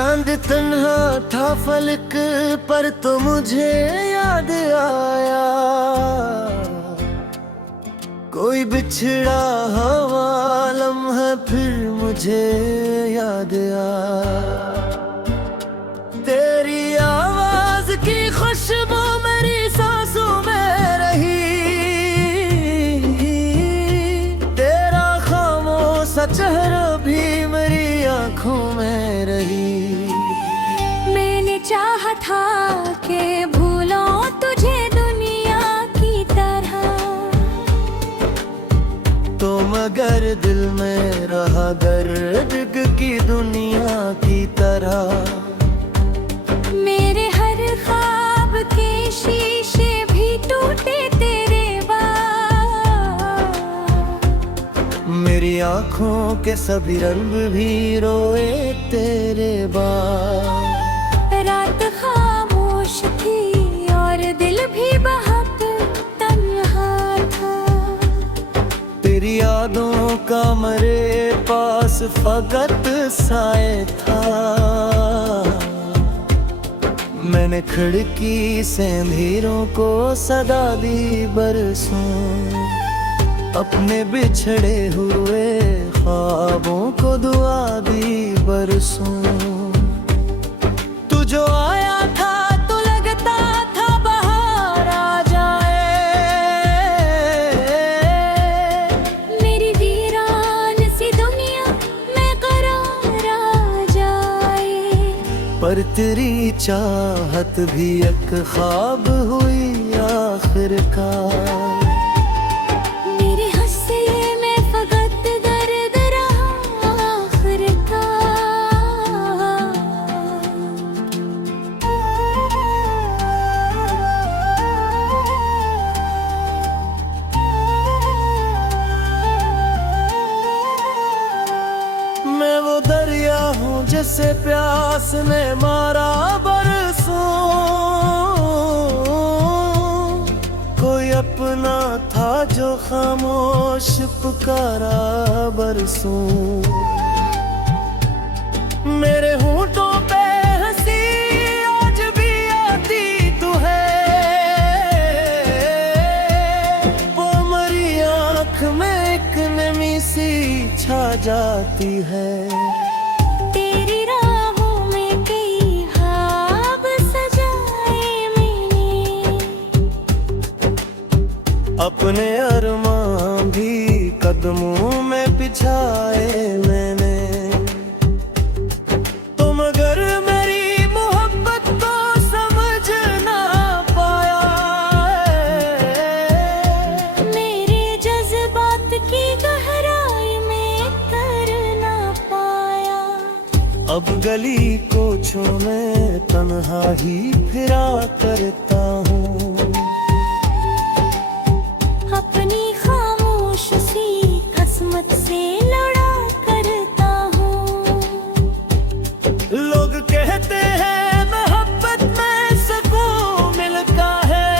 चांद तन्हा था फलक पर तो मुझे याद आया, कोई बिछड़ा हवा लम्हा फिर मुझे याद आया। तेरी आवाज की खुशबू मेरी सांसों में रही, तेरा खामोश चेहरा भी मेरी आंखों में रही। मैंने चाहा था कि भूलों तुझे दुनिया की तरह, तो मगर दिल में रहा दर्द की दुनिया की तरह। मेरे हर ख्वाब के शीशे भी टूटे तेरे बाद, मेरी आँखों के सभी रंग भी रोए तेरे बाद। रात खामोश थी और दिल भी बहुत तन्हा था, तेरी यादों का मेरे पास फकत साए था। मैंने खिड़की से अंधेरों को सदा दी बरसों, अपने बिछड़े हुए ख्वाबों को दुआ दी बरसों। तू जो आया था तो लगता था बाहर आ जाए, मेरी वीरान सी दुनिया में करार आ जाए। पर तेरी चाहत भी एक ख्वाब हुई आखिरकार। मेरे हौसले में फकत दर्द रहा आखिरकार। मैं वो दरिया हूँ जिसे प्यास ने मारा बरसों, कोई अपना था जो खामोश पुकारा बरसों। मेरे होंठों पे हंसी आज भी आती तू है, वो मरी आँख में एक नमी सी छा जाती है। तेरी राहों में कई ख्वाब सजाए मैंने, अपने अरमां भी कदमों में बिछाए मैंने। तो मगर मेरी मोहब्बत को समझ ना पाया, मेरे जज्बात की गहराई में कर ना पाया। अब गली कोचों में तन्हा ही फिरा करता हूँ। अपनी खामोश सी किस्मत से लड़ा करता हूँ। लोग कहते हैं मोहब्बत में सुकून मिलता है,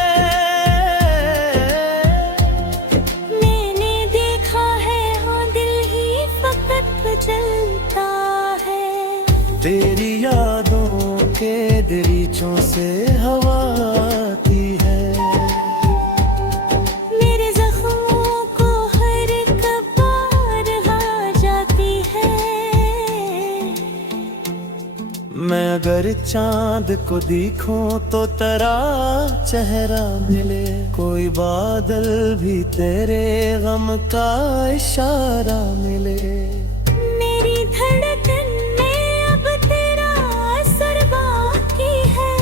मैंने देखा है हाँ दिल ही फकत चलता है। तेरी यादों के दरीचों से हवा आती है, मेरे जख्मों को हर कबार आ जाती है। मैं अगर चांद को देखूं तो तेरा चेहरा मिले, कोई बादल भी तेरे गम का इशारा मिले। मेरी धड़कन में अब तेरा असर बाकी है,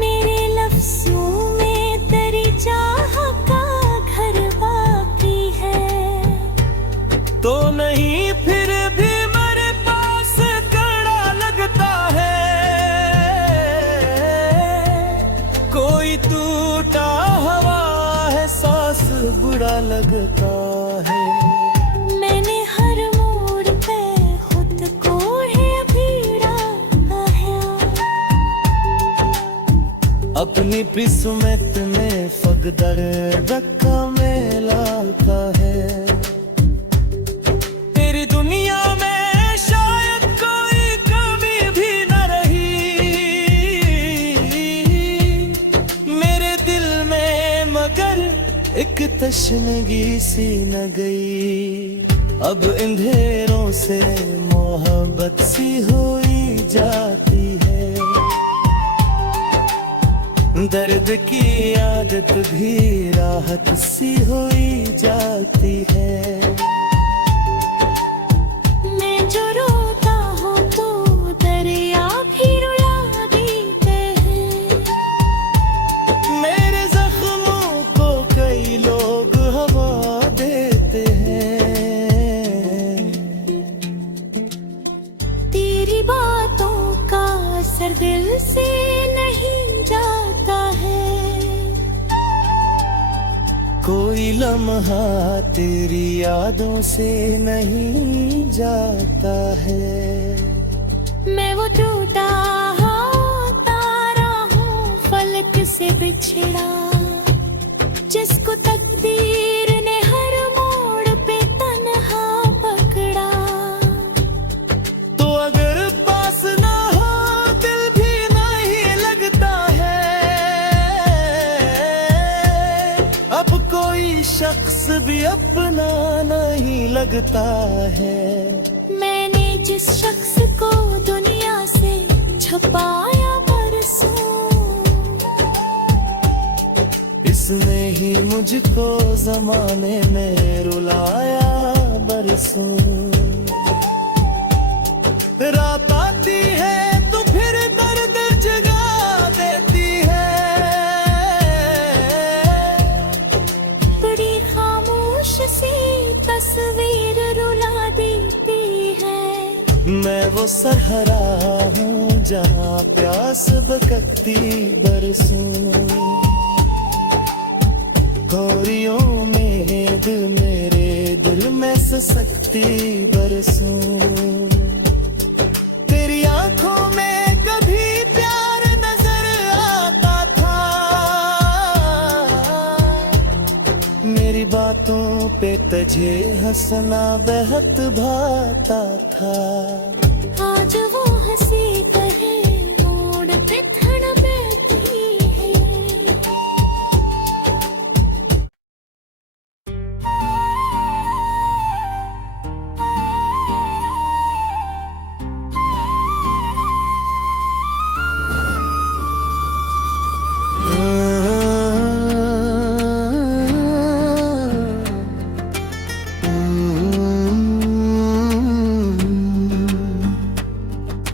मेरे लफ्जों में तेरी चाह का घर बाकी है। तो नहीं फिर भी मेरे पास कड़ा लगता है, कोई टूटा हवा है सांस बुरा लगता है। मैंने हर मोड़ पे खुद को है भीड़ा है, अपनी किस्मत में फकदर धक्का मिलाता है। तेरी दुनिया में शायद कोई मगर एक तशनगी सी न गई। अब अंधेरों से मोहब्बत सी हुई जाती है, दर्द की आदत भी राहत सी हुई जाती है। मैं जो रोता हूँ तो दरिया भी रुला देते हैं। मेरे जख्मों को कई लोग हवा देते हैं। तेरी बातों का असर दिल से नहीं जाता है। कोई लम्हा तेरी यादों से नहीं जाता है। मैं वो टूटा हुआ तारा हूँ फलक से बिछड़ा, जिसको तकदीर ने हर मोड़ पे तन्हा पकड़ा। तो अगर पास ना हो दिल भी नहीं लगता है। अब कोई शख्स भी अपना नहीं लगता है। मैंने जिस शख्स को दुनिया से छुपाया बरसों, इसने ही मुझको जमाने में रुलाया बरसों। रात आती है तो फिर दर्द जगा देती है। बड़ी खामोश सी तस्वीर रुला देती है। मैं वो सरहरा हूँ जहाँ प्यास बकती बरसों। खोरियों में दिल मेरे दिल में ससकती बरसों। तेरी आंखों में कभी प्यार नजर आता था। मेरी बातों पे तुझे हंसना बेहद भाता था। आज वो हंसी कहे मोड़ पे खड़ बैठी है।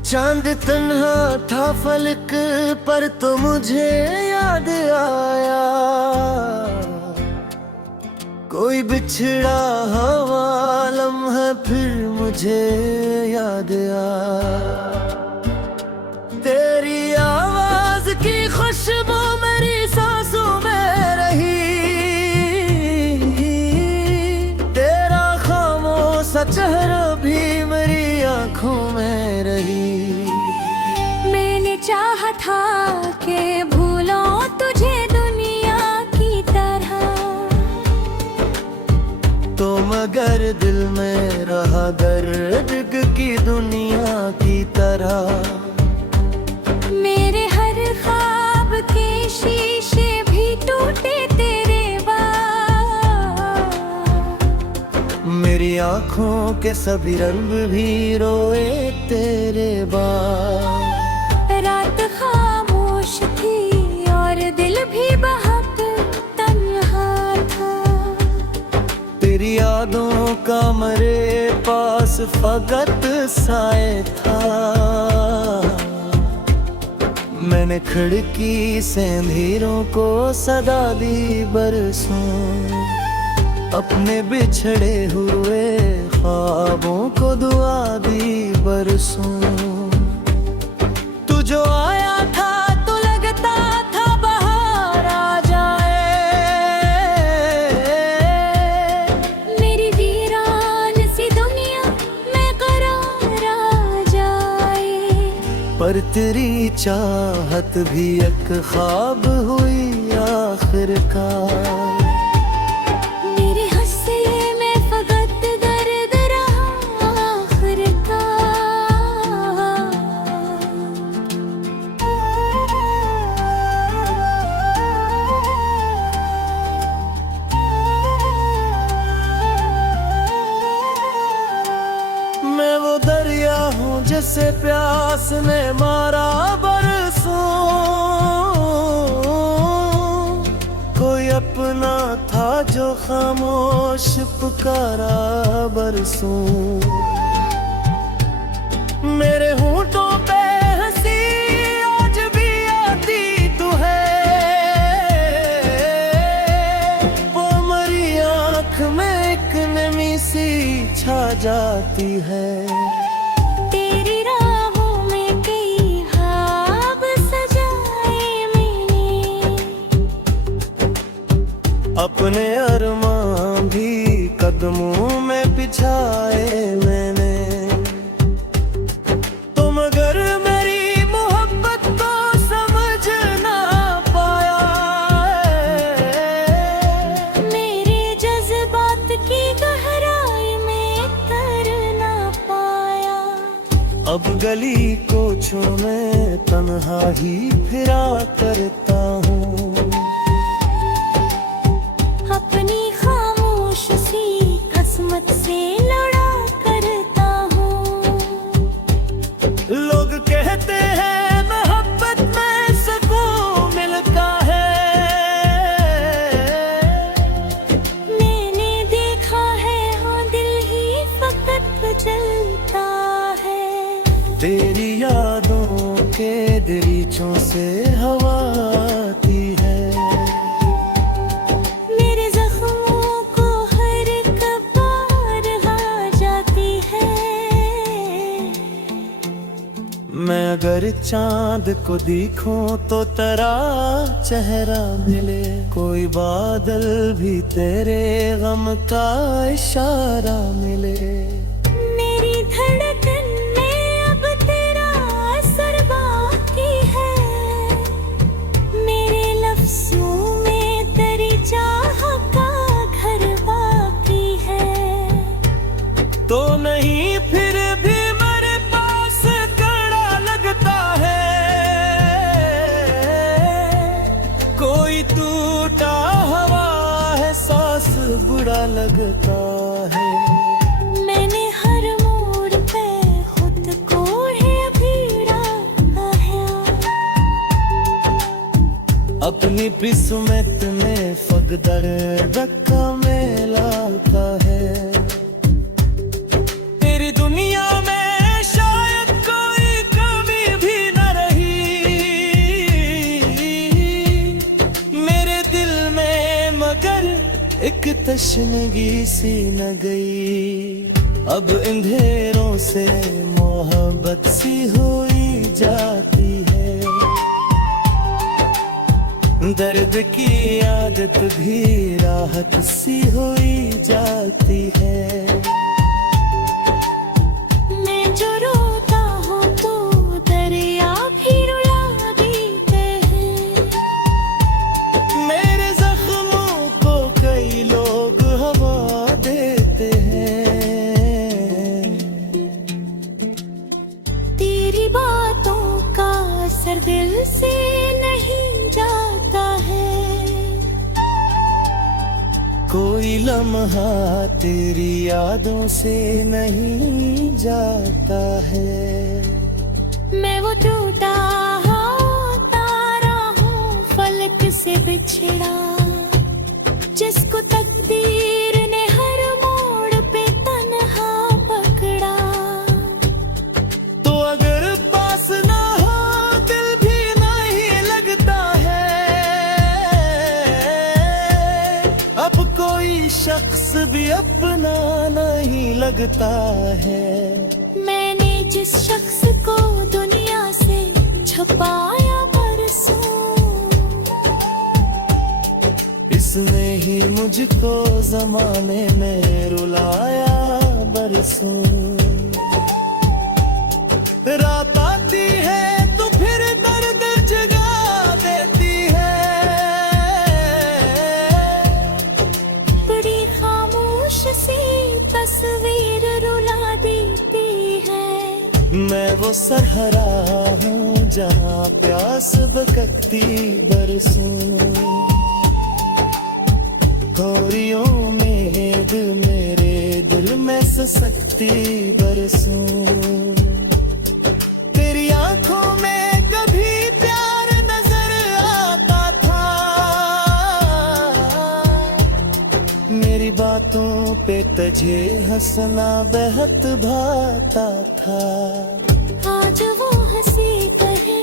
चांद तन्हा था फलक पर तो मुझे याद आया। कोई बिछड़ा हवा लम्हा फिर मुझे याद आया। तेरी आवाज की खुशबू मेरी सांसों में रही। तेरा खामोश चेहरा भी मेरी आंखों में रही। मैंने चाहा था कि भूलों तुझे दुनिया की तरह, तो मगर दिल में रहा दर्द की दुनिया की तरह। मेरे हर ख्वाब के शीशे भी टूटे तेरे बाद। मेरी आंखों के सभी रंग भी रोए तेरे बाद। रात खामोश थी और दिल भी बहुत तन्हा था। तेरी यादों का मेरे पास फकत साए था। मैंने खिड़की से अंधेरों को सदा दी बरसों। अपने बिछड़े हुए ख्वाबों को दुआ दी बरसों। तू जो आया था तो लगता था बाहर आ जाए। मेरी वीरान सी दुनिया में करार आ जाए। पर तेरी चाहत भी एक ख्वाब हुई आखिरकार। मेरे हौसले में फकत दर्द रहा आखिरकार। जैसे प्यास ने मारा बरसों, कोई अपना था जो खामोश पुकारा बरसों। मेरे होंठों पे हंसी आज भी आती तू है, वो मरी आँख में एक नमी सी छा जाती है। तेरी राहों में कई ख्वाब सजाए मैंने, अपने अरमान भी कदमों में बिछाए मैंने। तुम अगर मेरी मोहब्बत को समझ ना पाया, मेरे जज्बात की गहराई में कर ना पाया। अब गली कोचों में तन्हा ही फिरा करता हूँ। अपनी खामोश सी किस्मत से लड़ा करता हूँ। लोग कहते हैं मोहब्बत में सुकून मिलता है, मैंने देखा है हाँ दिल ही फकत चलता है। तेरी यादों के दरीचों से हवा आती है, मेरे जख्मों को हर कबार आ जाती है। मैं अगर चांद को देखूं तो तेरा चेहरा मिले, कोई बादल भी तेरे गम का इशारा मिले। मेरी धड़कन में अब तेरा असर बाकी है, मेरे लफ्जों में तेरी चाह का घर बाकी है। तो नहीं फिर भी मेरे पास कड़ा लगता है, कोई टूटा हवा है सांस बुरा लगता है। मैंने हर मोड़ पे खुद को है भीड़ा है, अपनी किस्मत में फकदर धक्का मिलाता है। तेरी दुनिया में शायद कोई कमी भी न रही, मेरे दिल में मगर एक तशनगी सी न गई। अब अंधेरों से मोहब्बत सी हुई जाती है, दर्द की आदत भी राहत सी हुई जाती है। मैं जो रोता हूँ तो दरिया भी रुला देते हैं। मेरे जख्मों को कई लोग हवा देते हैं, तेरी बातों का असर दिल से नहीं जाता है। कोई लम्हा तेरी यादों से नहीं जाता है। मैं वो टूटा हुआ तारा हूँ फलक से बिछड़ा, जिसको तकदीर ने हर मोड़ पे तन्हा पकड़ा। तो अगर पास ना हो दिल भी नहीं लगता है, अब कोई शख्स भी अपना नहीं लगता है। मैंने जिस शख्स को दुनिया से छुपाया बरसों, इसने ही मुझको जमाने में रुलाया बरसों। रात आती है तो फिर दर्द जगा देती है, बड़ी खामोश सी तस्वीर रुला देती है। मैं वो सहरा हूँ जहाँ प्यास बकती बरसों। खोरियों में दिल मेरे दिल में ससकती बरसों। आंखों में कभी प्यार नजर आता था, मेरी बातों पे तुझे हंसना बेहद भाता था। आज वो हंसी कहे